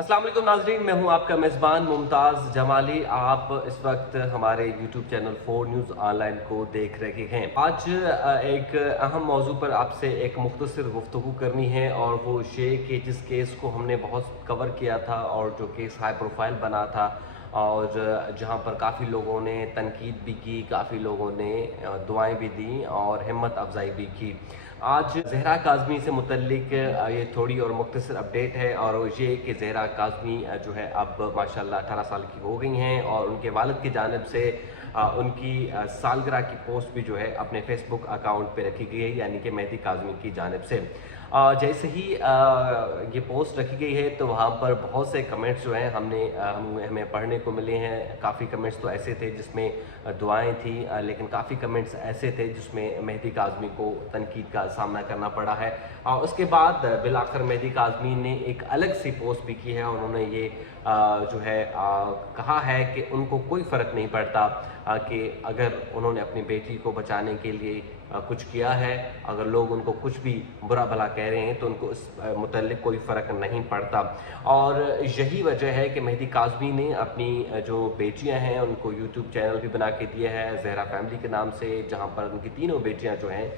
अस्सलाम वालेकुम नाज़रीन, मैं हूं आपका मेज़बान मुमताज़ जमाली। आप इस वक्त हमारे यूट्यूब चैनल 4 न्यूज़ ऑनलाइन को देख रहे हैं। आज एक अहम मौजू पर आपसे एक मुख्तसर गुफ्तगू करनी है और वो ये कि जिस केस को हमने बहुत कवर किया था और जो केस हाई प्रोफाइल बना था और जहां पर काफ़ी लोगों ने तनकीद भी की, काफ़ी लोगों ने दुआएं भी दी और हिम्मत अफजाई भी की। आज ज़हरा काज़मी से मुतल्लिक ये थोड़ी और मुख्तसर अपडेट है और ये कि ज़हरा काज़मी जो है अब माशाल्लाह 18 साल की हो गई हैं और उनके वालिद की जानिब से उनकी सालगिरह की पोस्ट भी जो है अपने फेसबुक अकाउंट पे रखी गई है, यानी कि मेहदी काज़मी की जानिब से। जैसे ही ये पोस्ट रखी गई है तो वहाँ पर बहुत से कमेंट्स जो हैं हमें पढ़ने को मिले हैं। काफ़ी कमेंट्स तो ऐसे थे जिसमें दुआएं थी, लेकिन काफ़ी कमेंट्स ऐसे थे जिसमें मेहदी काज़मी को तनकीद का सामना करना पड़ा है। और उसके बाद बिलाखिर मेहदी काज़मी ने एक अलग सी पोस्ट भी की है। उन्होंने ये जो है कहा है कि उनको कोई फ़र्क नहीं पड़ता कि अगर उन्होंने अपनी बेटी को बचाने के लिए कुछ किया है, अगर लोग उनको कुछ भी बुरा भला कह रहे हैं तो उनको इस मुतल्लिक कोई फ़र्क नहीं पड़ता। और यही वजह है कि मेहदी काज़मी ने अपनी जो बेटियां हैं उनको यूट्यूब चैनल भी बना के दिया है ज़हरा फैमिली के नाम से, जहां पर उनकी तीनों बेटियां जो हैं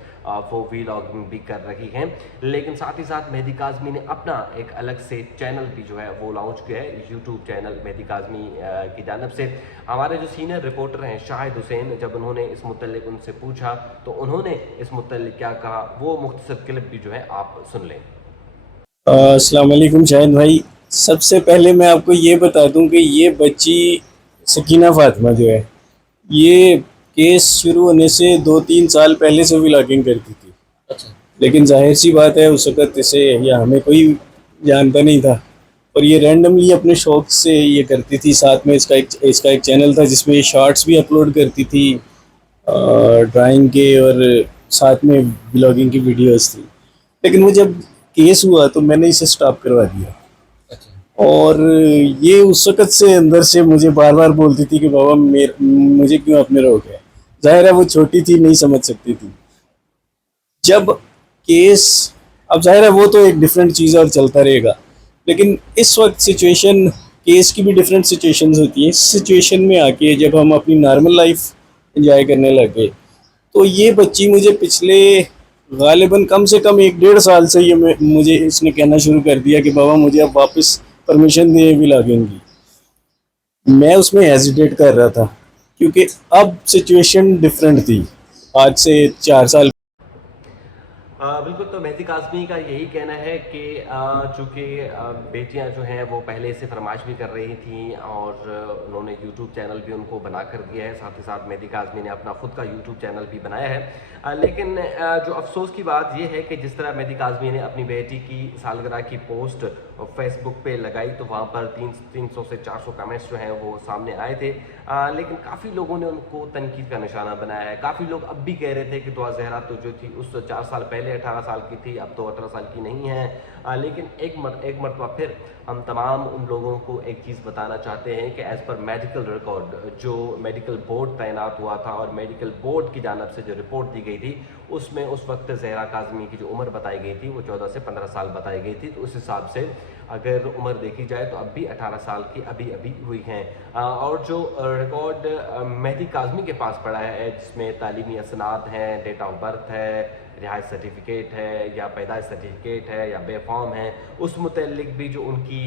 वो वीलॉगिंग भी कर रही हैं। लेकिन साथ ही साथ मेहदी काज़मी ने अपना एक अलग से चैनल भी जो है वो लॉन्च किया है, यूट्यूब चैनल मेहदी काज़मी की जानब से। हमारे जो सीनियर रिपोर्टर हैं शाहिद हुसैन, जब उन्होंने इस मुतल्लिक उनसे पूछा तो उन्होंने इस मुतल्लिक क्या कहा, वो मुख्तसर क्लिप भी जो है आप सुन लें। अस्सलाम वालेकुम शाहिद भाई। सबसे पहले मैं आपको ये बता दूं कि ये बच्ची सकीना फातिमा जो है, ये केस शुरू होने से 2-3 साल पहले से व्लॉगिंग करती थी। अच्छा। लेकिन जाहिर सी बात है उस वक़्त इसे या हमें कोई जानता नहीं था और ये रैंडमली अपने शौक़ से ये करती थी। साथ में इसका एक चैनल था जिसमें ये शॉर्ट्स भी अपलोड करती थी, ड्राइंग के, और साथ में व्लॉगिंग की वीडियोस थी। लेकिन वो जब केस हुआ तो मैंने इसे स्टॉप करवा दिया। अच्छा। और ये उस वक़्त से अंदर से मुझे बार बार बोलती थी कि बाबा मुझे क्यों आपने रोका है। ज़ाहिर है वो छोटी थी, नहीं समझ सकती थी। जब केस, अब ज़ाहिर है वो तो एक डिफरेंट चीज़ और चलता रहेगा, लेकिन इस वक्त सिचुएशन, केस की भी डिफरेंट सिचुएशंस होती हैं। इस सिचुएशन में आके जब हम अपनी नॉर्मल लाइफ एंजॉय करने लगे तो ये बच्ची मुझे पिछले गालिबन कम से कम 1-1.5 साल से ये मुझे इसने कहना शुरू कर दिया कि बाबा मुझे अब वापस परमिशन दे व्लॉगिंग की। मैं उसमें हेजिटेट कर रहा था क्योंकि अब सिचुएशन डिफरेंट थी आज से 4 साल। बिल्कुल, तो मेहदी काज़मी का यही कहना है कि चूँकि बेटियां जो हैं वो पहले से फरमाइश भी कर रही थी और उन्होंने यूट्यूब चैनल भी उनको बना कर दिया है। साथ ही साथ मेहदी काज़मी ने अपना ख़ुद का यूट्यूब चैनल भी बनाया है। लेकिन जो अफसोस की बात यह है कि जिस तरह मेहदी काज़मी ने अपनी बेटी की सालगिरह की पोस्ट फेसबुक पे लगाई तो वहाँ पर 300 से 400 कमेंट्स जो हैं वो सामने आए थे। लेकिन काफ़ी लोगों ने उनको तनकीद का निशाना बनाया है। काफ़ी लोग अब भी कह रहे थे कि दुआ ज़हरा तो जो थी उस 4 साल पहले 18 साल की थी, अब तो 18 साल की नहीं है। लेकिन एक मरतबा फिर हम तमाम उन लोगों को एक चीज़ बताना चाहते हैं कि एज़ पर मेडिकल रिकॉर्ड जो मेडिकल बोर्ड तैनात हुआ था और मेडिकल बोर्ड की जानब से जो रिपोर्ट दी गई थी उसमें उस वक्त ज़हरा काज़मी की जो उम्र बताई गई थी वो 14 से 15 साल बताई गई थी। तो उस हिसाब से अगर उम्र देखी जाए तो अब भी 18 साल की अभी अभी हुई हैं। और जो रिकॉर्ड मेहदी काज़मी के पास पड़ा है जिसमें तालीमी असनाद हैं, डेट ऑफ बर्थ है, रिहाइश सर्टिफिकेट है या पैदाइश सर्टिफिकेट है या बेफॉर्म है, उस मुतल्लिक भी जो उनकी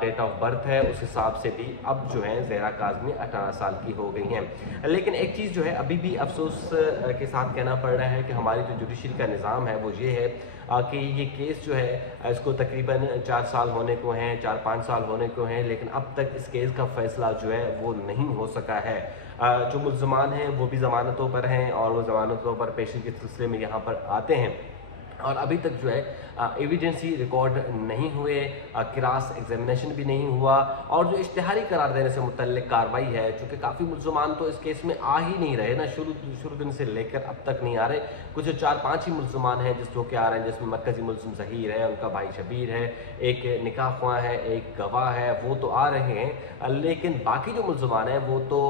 डेट ऑफ बर्थ है उस हिसाब से भी अब जो है ज़हरा काज़मी 18 साल की हो गई हैं। लेकिन एक चीज़ जो है अभी भी अफसोस के साथ कहना पड़ रहा है कि हमारी जो जुडिशरी का निज़ाम है वो ये है कि ये केस जो है इसको तकरीबन 4 साल होने को हैं, 4-5 साल होने को हैं, लेकिन अब तक इस केस का फ़ैसला जो है वो नहीं हो सका है। जो मुल्ज़मान हैं वो भी ज़मानतों पर हैं और वो ज़मानतों पर पेशी के सिलसिले में यहाँ पर आते हैं और अभी तक जो है एविडेंसी रिकॉर्ड नहीं हुए, क्रास एग्जामिनेशन भी नहीं हुआ और जो इश्तिहारी करार देने से मुतल्लिक कार्रवाई है, चूँकि काफ़ी मुल्ज़मान तो इस केस में आ ही नहीं रहे ना, शुरू दिन से लेकर अब तक नहीं आ रहे। कुछ 4-5 ही मुल्ज़मान हैं जो कि आ रहे हैं, जिसमें मरकज़ी मुल्ज़िम ज़हीर है, उनका भाई शबीर है, एक निकाह ख्वाह है, एक गवाह है, वो तो आ रहे हैं। लेकिन बाकी जो मुल्ज़मान हैं वो तो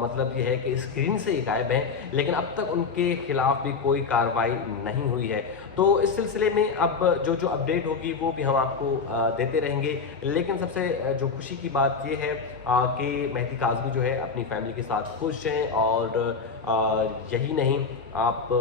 मतलब ये है कि स्क्रीन से ही गायब हैं, लेकिन अब तक उनके खिलाफ भी कोई कार्रवाई नहीं हुई है। تو اس سلسلے میں اب جو اپڈیٹ ہوگی وہ بھی ہم آپ کو دیتے رہیں گے. لیکن سب سے جو خوشی کی بات یہ ہے کہ مہدی کاظمی جو ہے اپنی فیملی کے ساتھ خوش ہیں, اور یہی نہیں, آپ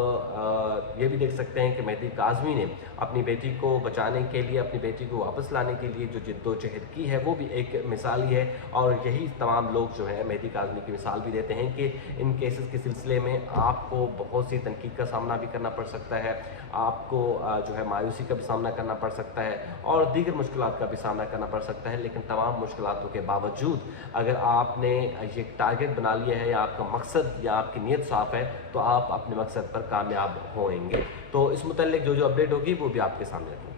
یہ بھی دیکھ سکتے ہیں کہ مہدی کاظمی نے اپنی بیٹی کو بچانے کے لیے, اپنی بیٹی کو واپس لانے کے لیے جو جد و جہد کی ہے وہ بھی ایک مثال ہی ہے. اور یہی تمام لوگ جو ہے مہدی کاظمی کی مثال بھی دیتے ہیں کہ ان کیسز کے سلسلے میں آپ کو بہت سی تنقید کا سامنا بھی کرنا پڑ سکتا ہے, آپ کو جو ہے مایوسی کا بھی سامنا کرنا پڑ سکتا ہے, اور دیگر مشکلات کا بھی سامنا کرنا پڑ سکتا ہے. لیکن تمام مشکلاتوں کے باوجود اگر آپ نے یہ ٹارگٹ بنا لیا ہے, یا آپ کا مقصد یا آپ کی نیت صاف ہے, تو آپ اپنے مقصد پر کامیاب ہوئیں گے. تو اس متعلق جو اپڈیٹ ہوگی وہ بھی آپ کے سامنے رکھیں گے.